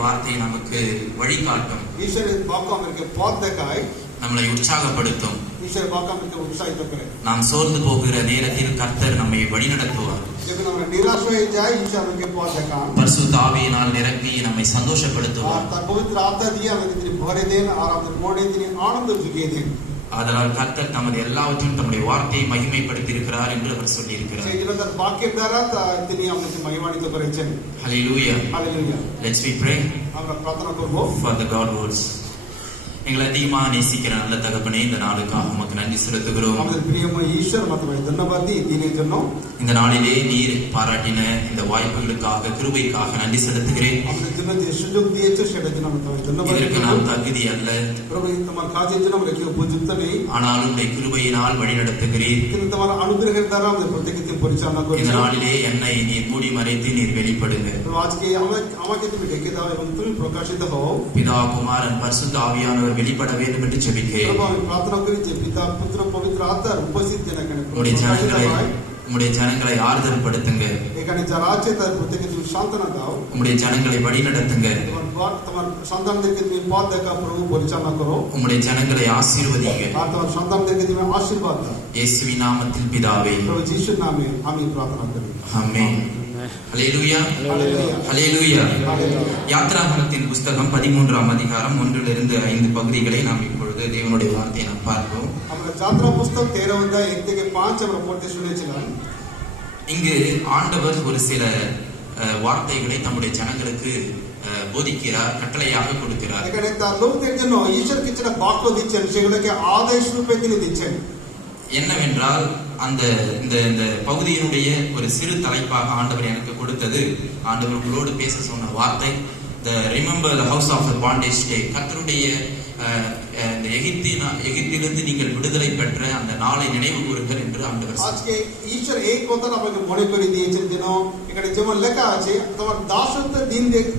வார்த்தை நமக்கு வழிகாட்டும், ईश्वर बाका हमके पौध देखाए, நம்மளை உற்சாகப்படுத்தும். ईश्वर बाका हमके उत्साहित करे. நாம் சோர்ந்து போகிற நேரத்தில் கர்த்தர் நம்மை வழிநடத்துவார். जब हम निराश हो जाए, ईश्वर हमके पौध देखाए. பரிசுத்த ஆவியினால் நிரப்பி நம்மை சந்தோஷப்படுத்துவார். और पवित्र आत्मा दिया हमें भरे दिन और अपने मोड़े दिन आनंद जुगे दिन. அதனால் கர்த்தர் தமது எல்லாவற்றையும் தம்முடைய வார்த்தையை மகிமைப்படுத்தி இருக்கிறார் என்று அவர் சொல்லி இருக்கிறார். सेजलदार वाक्य द्वारा तिनी हमके महिमानित करेछेन. Hallelujah. Hallelujah. Let's we pray আমরা প্রার্থনা করব for the God words. எங்களை அதிகமாக நேசிக்கிற நல்ல தகப்பனே, இந்த நாளுக்காக உமக்கு நன்றி செலுத்துகிறோம். আমাদের প্রিয়ময় ঈশ্বর তোমাকে ধন্যবাদ দিই দিনের জন্য. இந்த நாளிலே நீர் பாராட்டின இந்த வாய்ப்புகளுக்காக, கிருபைக்காக நன்றி செலுத்துகிறேன். আমাদের জন্য যে সুযোগ দিয়েছো সেটার জন্য আমি তোমাকে ধন্যবাদ இதற்கு দিই. நாம் தகுதி அல்ல, প্রভু তোমার কাজের জন্য আমরা কেউ উপযুক্ত নেই, ஆனாலும் உடைய கிருபையினால் வழி நடத்துகிறீர். কিন্তু তোমার অনুগ্রহের দ্বারা আমাদের প্রত্যেককে তুমি পরিচালনা இந்த করছো. நாளிலே என்னை நீர் மூடி மறைத்து நீர் வெளிப்படுங்க. প্রভু আজকে আমাকে তুমি ডেকে দাও এবং তুমি প্রকাশিত হও. பிதா, குமாரன், பரிசுத்த ஆவியானவர் வெளிப்பட வேண்டும் என்று ஜெபிக்கிறேன். প্রভু আমি প্রার্থনা করি যে পিতা, পুত্র, পবিত্র আত্মার উপস্থিত যেন এখানে உம்முடைய প্রকাশিত ஜனங்களை হয়. உம்முடைய ஜனங்களை ஆறுதல் படுத்துங்க. এখানে যারা আছে তাদের প্রত্যেককে তুমি সান্ত্বনা দাও. உம்முடைய ஜனங்களை வழி நடத்துங்க. তোমার সন্তানদেরকে তুমি পথ দেখা প্রভু পরিচালনা করো. உம்முடைய ஜனங்களை ஆசீர்வதிங்க. আর তোমার সন্তানদেরকে তুমি আশীর্বাদ দাও. இயேசுவின் நாமத்தில் பிதாவே, প্রভু যিশুর নামে আমি প্রার্থনা করি. ஆமென். ஹல்லேலூயா. ஹல்லேலூயா. ஹல்லேலூயா. ஹல்லேலூயா. யாத்ராகமத்தின் புஸ்தகம் 13ஆம் அதிகாரம் 1 to 5 பகுதிகளை நாம் இப்பொழுது தேவனுடைய வார்த்தையை நாம் பார்ப்போம். আমরা যাত্রা পুস্তক 13 অধ্যায় 1 থেকে 5 আমরা পড়তে শুনেছিলাম. இங்கு ஆண்டவர் ஒரு சில வார்த்தைகளை நம்முடைய ஜனங்களுக்கு போதிக்கிறார், கட்டளையாக கொடுக்கிறார். এখানে তার লোকদের জন্য ঈশ্বর কিছু বাক্য দিচ্ছেন, সেগুলোকে আদেশ রূপে তিনি দিচ্ছেন. என்னவென்றால் அந்த இந்த பகுதியினுடைய ஒரு சிறு தலைப்பாக ஆண்டவர் எனக்கு கொடுத்தது, ஆண்டவர் உங்களோடு பேச சொன்ன வார்த்தை, remember the house of the bondage day. கர்த்தருடைய இந்த எகிப்திலிருந்து நீங்கள் விடுதலை பெற்ற அந்த நாளை நினைவு கூறுங்கள் என்று ஆண்டவர் আজকে ঈশ্বর এই কথাটা আমাকে মনে করে দিয়েছেন যেন এখানে যেমন লেখা আছে তোমার দাসত্বের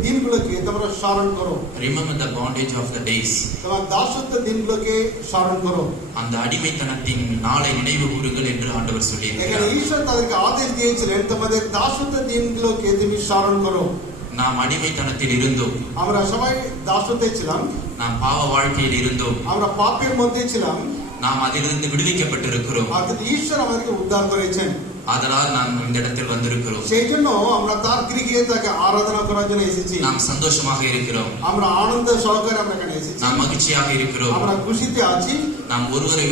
দিনগুলোকে তোমরা স্মরণ করো. Remember the bondage of the days. তোমার দাসত্বের দিনগুলোকে স্মরণ করো. அந்த அடிமைத்தனத்தின் நாளை நினைவு கூறுங்கள் என்று ஆண்டவர் এখানে சொல்லியிருக்கிறார். ঈশ্বর তাদেরকে আদেশ দিয়েছিলেন তোমাদের দাসত্বের দিনগুলোকে তুমি স্মরণ করো. நாம் அடிமைத்தனத்தில் இருந்தோம், আমরা সবাই দাসত্বে ছিলাম, நாம் பாவ வாழ்க்கையில் இருந்தோம், আমরা পাপের মধ্যে ছিলাম, நாம் அதிலிருந்து விடுவிக்கப்பட்டிருக்கிறோம். আর ঈশ্বর আমাদেরকে উদ্ধার করেছেন. அதனால் நாம் இந்த இடத்தில் வந்திருக்கிறோம். সেই জন্য আমরা তার গৃহে তাকে আরাধনা করার জন্য এসেছি. நாம் সந்தோஷமாக இருக்கிறோம், আমরা আনন্দ সহকারে আমরা এখানে এসেছি, நாம் மகிழ்ச்சியாக இருக்கிறோம், আমরা খুশিতে আছি, நாம் ஒருவரை